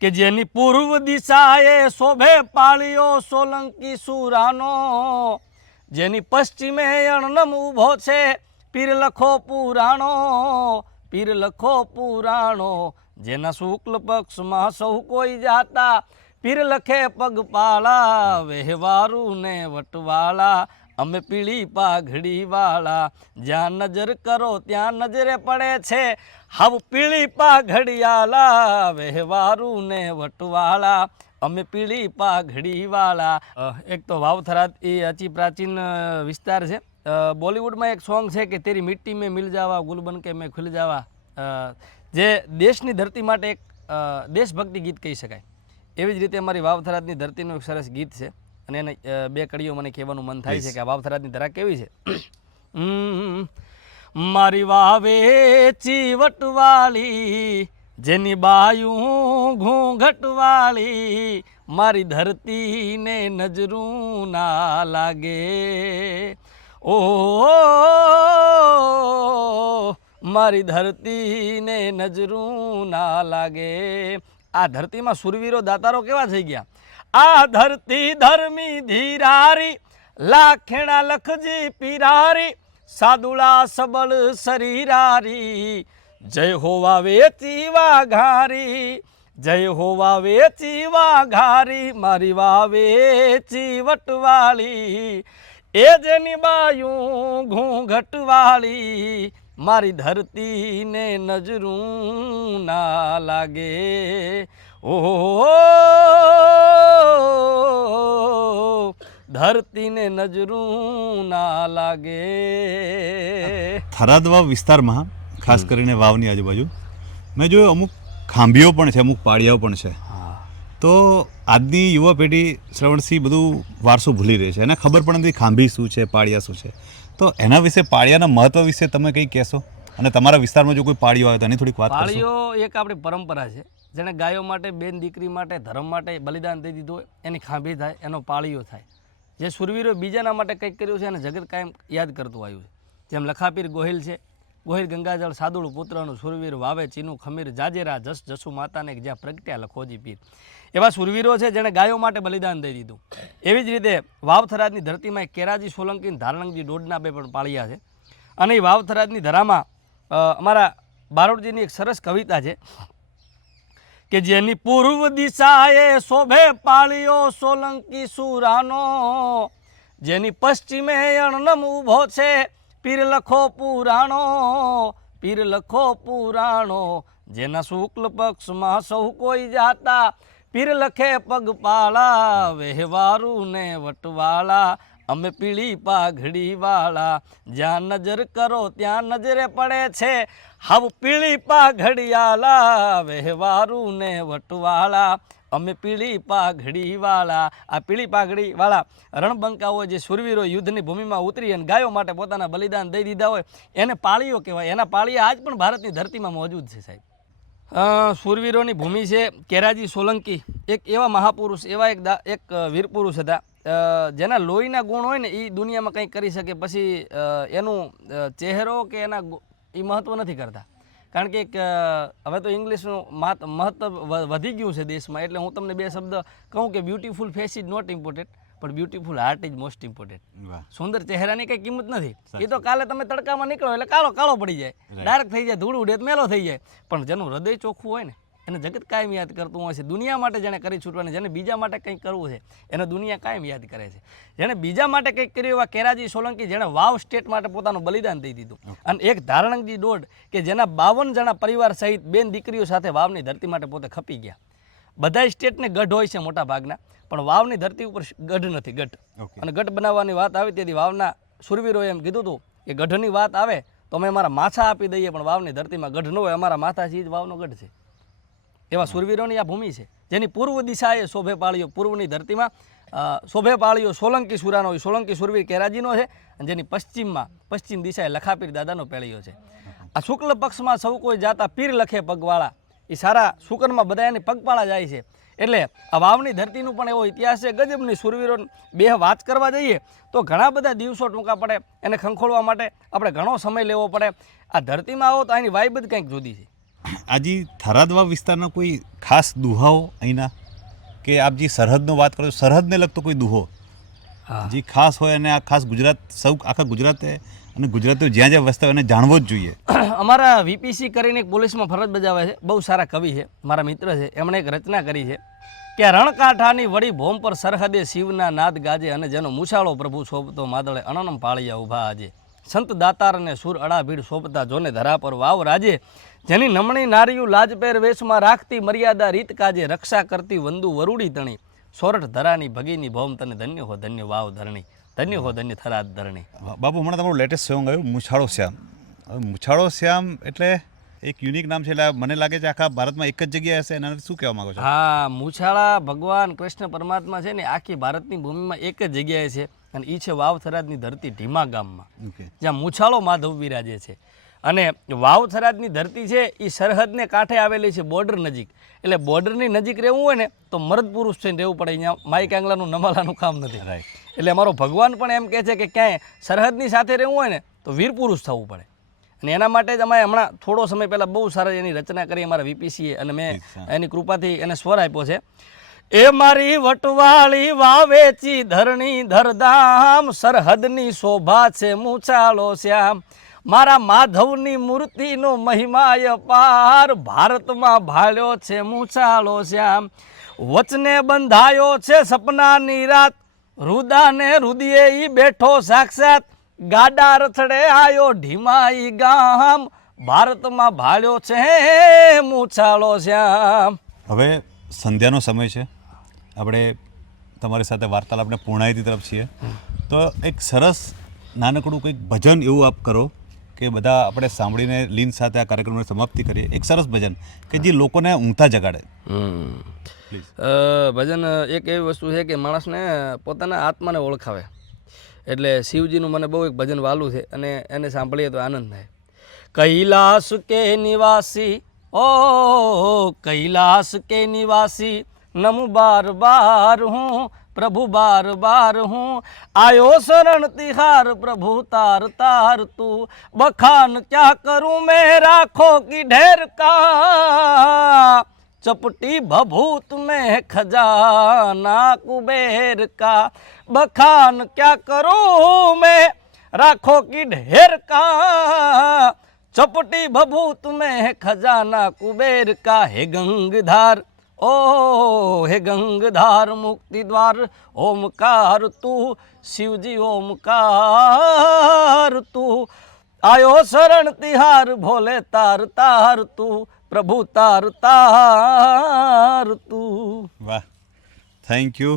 કે જેની પૂર્વ દિશાએ શોભે પાળીઓ સોલંકી સુરાનો, જેની પશ્ચિમે અણનમ ઊભો છે પીર લખો પુરાણો, પીર લખો પુરાણો, જેના શુક્લ પક્ષમાં સૌ કોઈ જાતા પીર લખે પગપાળા, વહેવારું ને વટવાળા અમે પીળી પાઘડી વાળા, જ્યાં નજર કરો ત્યાં નજરે પડે છે હાવ પીળી પાઘડિયાલા, વહેવારું ને વટવાળા અમે પીળી પાઘડી વાળા. એક તો વાવથરાદ એ અતિ પ્રાચીન વિસ્તાર છે. બોલિવૂડમાં એક સોંગ છે કે તેરી મિટ્ટી મેં મિલ જાવા ગુલ બન કે મેં ખુલ જાવા, જે દેશની ધરતી માટે એક દેશભક્તિ ગીત કહી શકાય. એવી જ રીતે અમારી વાવથરાદની ધરતીનું એક સરસ ગીત છે અને એને બે કડીઓ મને કહેવાનું મન થાય છે કે આ વાવથરાદની ધરા કેવી છે. મારી વાવે ચીવટવાળી, જેની બાયું ઘૂંઘટવાળી, મારી ધરતીને નજરું ના લાગે, ઓ મારી ધરતીને નજરું ના લાગે. આ ધરતીમાં સુરવીરો દાતારો કેવા થઈ ગયા. આ ધરતી ધર્મી ધીરારી, લાખેણા લખજી પીરારી, સાદુળા સબળ શરીરારી, જય હોવા વેચી વાઘારી, જય હોવા વેચી વાઘારી, મારી વાવેચી વટવાળી, એ જેની બાયું ઘૂંઘટવાળી, મારી ધરતીને નજરું ના લાગે, ઓ ધરતીને નજરું ના લાગે. થરાદ વાવ વિસ્તારમાં ખાસ કરીને વાવની આજુબાજુ મેં જોયું અમુક ખાંભીઓ પણ છે, અમુક પાળિયાઓ પણ છે. તો આજની યુવા પેઢી શ્રવણસિંહ બધું વારસો ભૂલી રહી છે, એને ખબર પણ નથી ખાંભી શું છે, પાળિયા શું છે. તો એના વિશે, પાળિયાના મહત્વ વિશે તમે કંઈ કહેશો? અને તમારા વિસ્તારમાં જો કોઈ પાળીઓ આવે તો એની થોડીક વાત કરશો. પાળીઓ એક આપણી પરંપરા છે, જેણે ગાયો માટે, બેન દીકરી માટે, ધર્મ માટે બલિદાન દઈ દીધું હોય એની ખાંભી થાય, એનો પાળીઓ થાય. જે સુરવીરો બીજાના માટે કંઈક કર્યું છે એને જગત કાયમ યાદ કરતું આવ્યું છે. જેમ લખાપીર ગોહિલ છે, ગોહિલ ગંગાજળ સાદુળ પુત્રનું સુરવીર, વાવે ચીનું ખમીર, જાજેરા જસ જસુ માતાને જ્યાં પ્રગટ્યા લખોજી પીર. એવા સુરવીરો છે જેણે ગાયો માટે બલિદાન દઈ દીધું. એવી જ રીતે વાવથરાદની ધરતીમાં કેરાજી સોલંકી, ધારણંગજી ડોડના બે પણ પાળિયા છે. અને એ વાવથરાદની ધરામાં અમારા બારોટજીની એક સરસ કવિતા છે કે જેની પૂર્વ દિશાએ શોભે પાળીઓ સોલંકી સુરાનો, જેની પશ્ચિમે અણનમ ઊભો છે પીર લખો પુરાણો, પીર લખો પુરાણો, જેના શુક્લ પક્ષમાં સૌ કોઈ જાતા પીર લખે પગપાળા, વહેવારું ને વટવાળા અમે પીળી પાઘડી વાળા, જ્યાં નજર કરો ત્યાં નજરે પડે છે હાવ પીળી પાઘડિયાલા, વહેવારું ને વટવાળા અમે પીળી પાઘડી વાળા. આ પીળી પાઘડી વાળા રણબંકાઓ જે સુરવીરો યુદ્ધની ભૂમિમાં ઉતરી અને ગાયો માટે પોતાના બલિદાન દઈ દીધા હોય એને પાળીઓ કહેવાય. એના પાળિયા આજ પણ ભારતની ધરતીમાં મોજૂદ છે સાહેબ. સુરવીરોની ભૂમિ છે. કેરાજી સોલંકી એક એવા મહાપુરુષ, એવા એક વીર પુરુષ હતા જેના લોહીના ગુણ હોય ને એ દુનિયામાં કંઈક કરી શકે. પછી એનું ચહેરો કે એના એ મહત્ત્વ નથી કરતા, કારણ કે હવે તો ઇંગ્લિશનું મહત્ત્વ વધી ગયું છે દેશમાં. એટલે હું તમને બે શબ્દ કહું કે beautiful face is not important પણ beautiful heart is most important. સુંદર ચહેરાની કંઈ કિંમત નથી. એ તો કાલે તમે તડકામાં નીકળો એટલે કાળો પડી જાય, ડાર્ક થઈ જાય, ધૂળ ઉડે મેલો થઈ જાય. પણ જેનું હૃદય ચોખ્ખું હોય ને એને જગત કાયમ યાદ કરતું હોય છે. દુનિયા માટે જેને કરી છૂટવાની, જેને બીજા માટે કંઈક કરવું છે એને દુનિયા કાયમ યાદ કરે છે. જેણે બીજા માટે કંઈક કર્યું એવા કેરાજી સોલંકી, જેણે વાવ સ્ટેટ માટે પોતાનું બલિદાન દઈ દીધું. અને એક ધારણંગજી ડોડ કે જેના 52 જણા પરિવાર સહિત બેન દીકરીઓ સાથે વાવની ધરતી માટે પોતે ખપી ગયા. બધા સ્ટેટને ગઢ હોય છે મોટા ભાગના, પણ વાવની ધરતી ઉપર ગઢ નથી, ગઢ. અને ગઢ બનાવવાની વાત આવી તેથી વાવના સુરવીરોએ એમ કીધું હતું કે ગઢની વાત આવે તો અમે અમારા માથા આપી દઈએ, પણ વાવની ધરતીમાં ગઢ ન હોય, અમારા માથા છે જ વાવનો ગઢ છે. એવા સુરવીરોની આ ભૂમિ છે જેની પૂર્વ દિશાએ શોભે પાળીઓ, પૂર્વની ધરતીમાં શોભે પાળીઓ સોલંકી સુરાનો, સોલંકી સુરવીર કેરાજીનો છે. અને જેની પશ્ચિમ દિશાએ લખાપીર દાદાનો પેળીઓ છે. આ શુક્લ પક્ષમાં સૌ કોઈ જાતા પીર લખે પગવાળા, એ સારા શુકરમાં બધા એની પગપાળા જાય છે. એટલે આ વાવની ધરતીનું પણ એવો ઇતિહાસ છે ગજબની. સુરવીરો બે વાત કરવા જઈએ તો ઘણા બધા દિવસો ટૂંકા પડે, એને ખંખોળવા માટે આપણે ઘણો સમય લેવો પડે. આ ધરતીમાં આવો તો એની વાઇબ જ કંઈક જુદી છે. આજે થરાદવા વિસ્તારના કોઈ ખાસ દુહાઓ અહીંના કે આપ જે સરહદનો વાત કરો સરહદને લગતો કોઈ દુહો હા જે ખાસ હોય અને આ ખાસ ગુજરાત આખા ગુજરાતે અને ગુજરાતીઓ જ્યાં જ્યાં વસતા હોય એને જાણવો જ જોઈએ. અમારા વીપીસી કરીને એક પોલીસમાં ફરજ બજાવે છે, બહુ સારા કવિ છે, મારા મિત્ર છે, એમણે એક રચના કરી છે કે રણકાંઠાની વળી ભોમ પર સરહદે શિવના નાદ ગાજે અને જેનો મૂછાળો પ્રભુ શોભતો માદળે અનનમ પાળિયા ઊભા આજે સંત દાતારને સુર અડાભીડ શોભતા જોને ધરા પર વાવ રાજે જેની નમણી નારીયું લાજપેર વેશમાં રાખતી મર્યાદા રીત કાજે રક્ષા કરતી વંદુ વરુડી તણી સોરઠ ધરાની ભગીની ભોમ તને ધન્ય હો ધન્ય વાવ ધરણી ધન્ય હો ધન્ય થરાદ ધરણી. બાપુ હમણાં તમારું લેટેસ્ટ સોંગ આવ્યું મૂછાળો શ્યામ. હવે મૂછાળો શ્યામ એટલે એક યુનિક નામ છે, એટલે મને લાગે છે આખા ભારતમાં એક જ જગ્યાએ હશે. એના શું કહેવા માંગો છો? હા, મૂછાળા ભગવાન કૃષ્ણ પરમાત્મા છે ને આખી ભારતની ભૂમિમાં એક જ જગ્યાએ છે અને એ છે વાવ થરાદની ધરતી ઢીમા ગામમાં, ઓકે, જ્યાં મૂછાળો માધવ બિરાજે છે. અને વાવ થરાદની ધરતી છે એ સરહદને કાંઠે આવેલી છે, બોર્ડર નજીક. એટલે બોર્ડરની નજીક રહેવું હોય ને તો મર્દ પુરુષ થઈને રહેવું પડે, અહીંયા માઈ કાંગલાનું નમાલાનું કામ નથી. રાઈટ. એટલે અમારો ભગવાન પણ એમ કહે છે કે ક્યાંય સરહદની સાથે રહેવું હોય ને તો વીર પુરુષ થવું પડે. અને એના માટે જ અમે હમણાં થોડો સમય પહેલાં બહુ સારા એની રચના કરી અમારા વીપીસીએ, અને મેં એની કૃપાથી એને સ્વર આપ્યો છે. એ મારી વટવાળી વાવેચી ધરણી ધરધામ સરહદની શોભા છે મૂછાળો શ્યામ મારા માધવની મૂર્તિનો મહિમાય પાર ભારતમાં ભાળ્યો છે મૂછાળો શ્યામ વચને બંધાયો છે સપનાની રાત રુદાને રુદિયે ઈ બેઠો સાક્ષાત ગાડા રથડે આયો ઢીમાઈ ગામ ભારતમાં ભાળ્યો છે મૂછાળો શ્યામ. હવે સંધ્યાનો સમય છે, આપણે તમારી સાથે વાર્તાલાપને પૂર્ણાહિતી તરફ છીએ, તો એક સરસ નાનકડું કંઈક ભજન એવું આપ કરો કે બધા આપણે સાંભળીને લીન સાથે આ કાર્યક્રમની સમાપ્તિ કરીએ. એક સરસ ભજન કે જે લોકોને ઊંઘતા જગાડે. ભજન એક એવી વસ્તુ છે કે માણસને પોતાના આત્માને ઓળખાવે. એટલે શિવજીનું મને બહુ એક ભજન વાલું છે અને એને સાંભળીએ તો આનંદ થાય. કૈલાસ કે નિવાસી ઓ કૈલાસ કે નિવાસી નમ બાર બાર હું प्रभु बार बार हूँ आयो शरण तिहार प्रभु तार तार तू बखान क्या करूँ मैं राखों की ढेर का चपटी भभूत में खजाना कुबेर का बखान क्या करूँ मैं राखों की ढेर का चपटी भभूत में खजाना कुबेर का हे गंगधार ओ हे गंगधार मुक्ति द्वार ओमकार तू शिवजी ओमकार तू आयो शरण तिहार भोले तार तार तू प्रभु तार तार तू. વાહ, થેન્ક યુ.